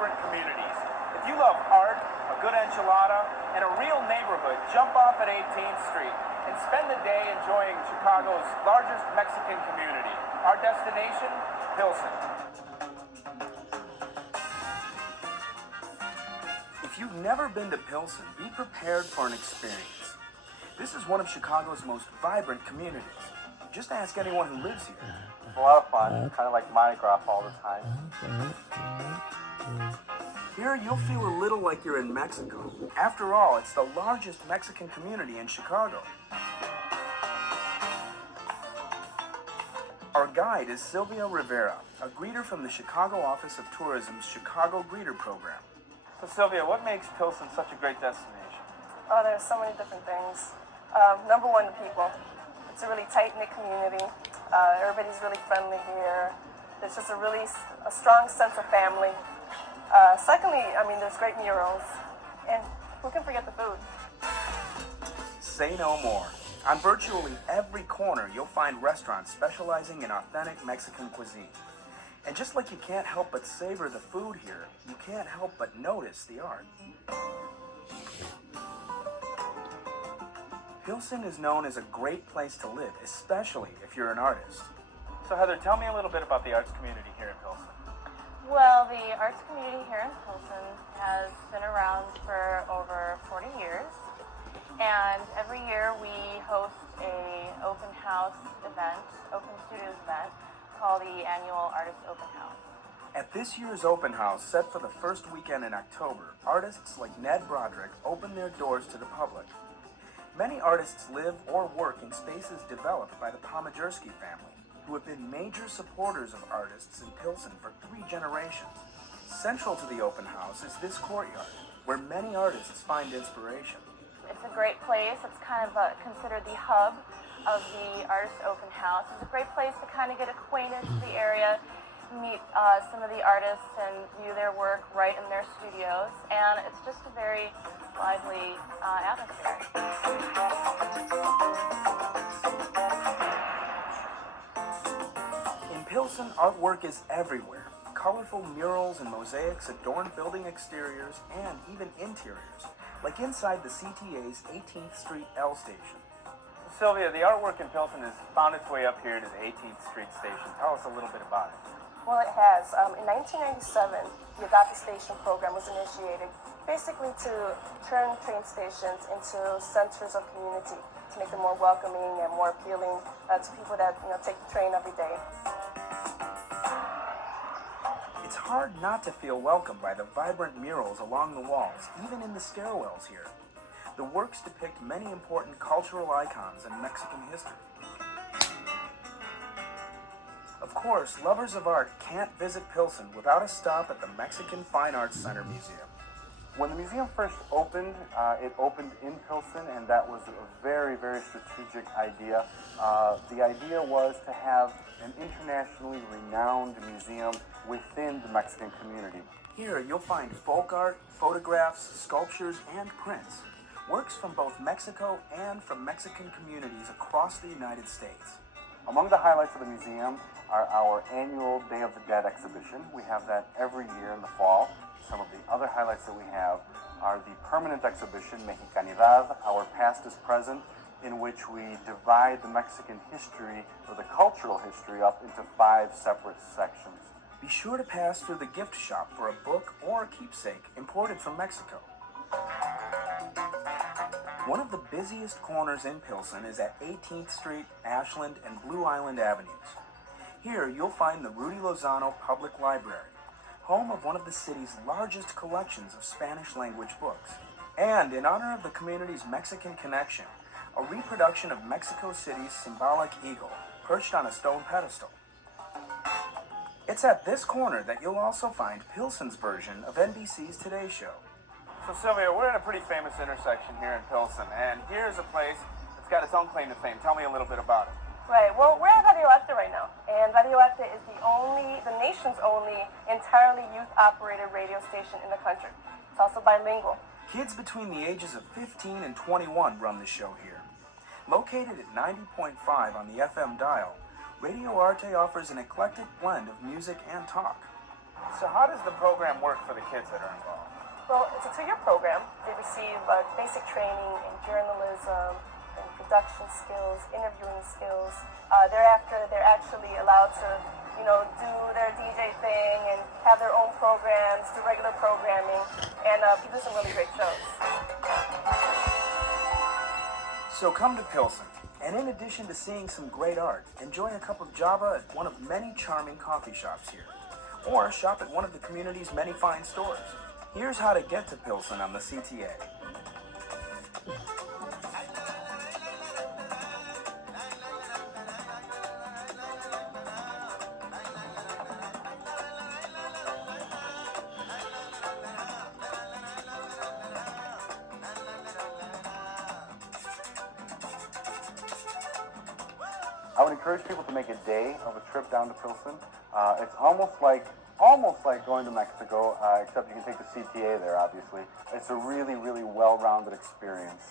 vibrant communities. If you love art, a good enchilada, and a real neighborhood, jump off at 18th Street and spend the day enjoying Chicago's largest Mexican community. Our destination, Pilsen. If you've never been to Pilsen, be prepared for an experience. This is one of Chicago's most vibrant communities. Just ask anyone who lives here. It's a lot of fun, kind of like Mardi Gras all the time. Here, you'll feel a little like you're in Mexico. After all, it's the largest Mexican community in Chicago. Our guide is Sylvia Rivera, a greeter from the Chicago Office of Tourism's Chicago Greeter Program. So Sylvia, what makes Pilsen such a great destination? Oh, there's so many different things. Number one, the people. It's a really tight-knit community. Everybody's really friendly here. There's just a strong sense of family. Secondly, I mean, there's great murals. And who can forget the food? Say no more. On virtually every corner, you'll find restaurants specializing in authentic Mexican cuisine. And just like you can't help but savor the food here, you can't help but notice the art. Pilsen is known as a great place to live, especially if you're an artist. So Heather, tell me a little bit about the arts community here in Pilsen. Well, the arts community here in Pilsen has been around for over 40 years. And every year we host a open house event, open studios event, called the Annual Artist Open House. At this year's open house, set for the first weekend in October, artists like Ned Broderick open their doors to the public. Many artists live or work in spaces developed by the Pomajerski family, who have been major supporters of artists in Pilsen for 3 generations. Central to the open house is this courtyard, where many artists find inspiration. It's a great place. It's kind of considered the hub of the Artist Open House. It's a great place to kind of get acquainted with the area, meet some of the artists and view their work right in their studios. And it's just a very lively atmosphere. In Pilsen, artwork is everywhere. Colorful murals and mosaics adorn building exteriors and even interiors, like inside the CTA's 18th Street L station. Sylvia, the artwork in Pilsen has found its way up here to the 18th Street station. Tell us a little bit about it. Well, it has. In 1997, the Adopt a Station program was initiated, basically to turn train stations into centers of community, to make them more welcoming and more appealing to people that take the train every day. It's hard not to feel welcomed by the vibrant murals along the walls, even in the stairwells here. The works depict many important cultural icons in Mexican history. Of course, lovers of art can't visit Pilsen without a stop at the Mexican Fine Arts Center Museum. When the museum first opened, it opened in Pilsen, and that was a very, very strategic idea. The idea was to have an internationally renowned museum within the Mexican community. Here, you'll find folk art, photographs, sculptures, and prints. Works from both Mexico and from Mexican communities across the United States. Among the highlights of the museum are our annual Day of the Dead exhibition. We have that every year in the fall. Some of the other highlights that we have are the permanent exhibition, Mexicanidad, Our Past is Present, in which we divide the Mexican history, or the cultural history, up into 5 separate sections. Be sure to pass through the gift shop for a book or a keepsake imported from Mexico. One of the busiest corners in Pilsen is at 18th Street, Ashland, and Blue Island Avenues. Here, you'll find the Rudy Lozano Public Library, home of one of the city's largest collections of Spanish-language books. And in honor of the community's Mexican connection, a reproduction of Mexico City's symbolic eagle, perched on a stone pedestal. It's at this corner that you'll also find Pilsen's version of NBC's Today Show. So Sylvia, we're at a pretty famous intersection here in Pilsen, and here's a place that's got its own claim to fame. Tell me a little bit about it. Right, well, we're at Radioactive right now, and Radioactive is the nation's only entirely youth-operated radio station in the country. It's also bilingual. Kids between the ages of 15 and 21 run the show here. Located at 90.5 on the FM dial, Radio Arte offers an eclectic blend of music and talk. So how does the program work for the kids that are involved? Well, it's a 2-year program. They receive basic training in journalism, and production skills, interviewing skills. Thereafter, they're actually allowed to, do their DJ thing and have their own programs, do regular programming, and produce some really great shows. So come to Pilsen, and in addition to seeing some great art, enjoy a cup of Java at one of many charming coffee shops here. Or shop at one of the community's many fine stores. Here's how to get to Pilsen on the CTA. I would encourage people to make a day of a trip down to Pilsen. It's almost like going to Mexico, except you can take the CTA there, obviously. It's a really, really well-rounded experience.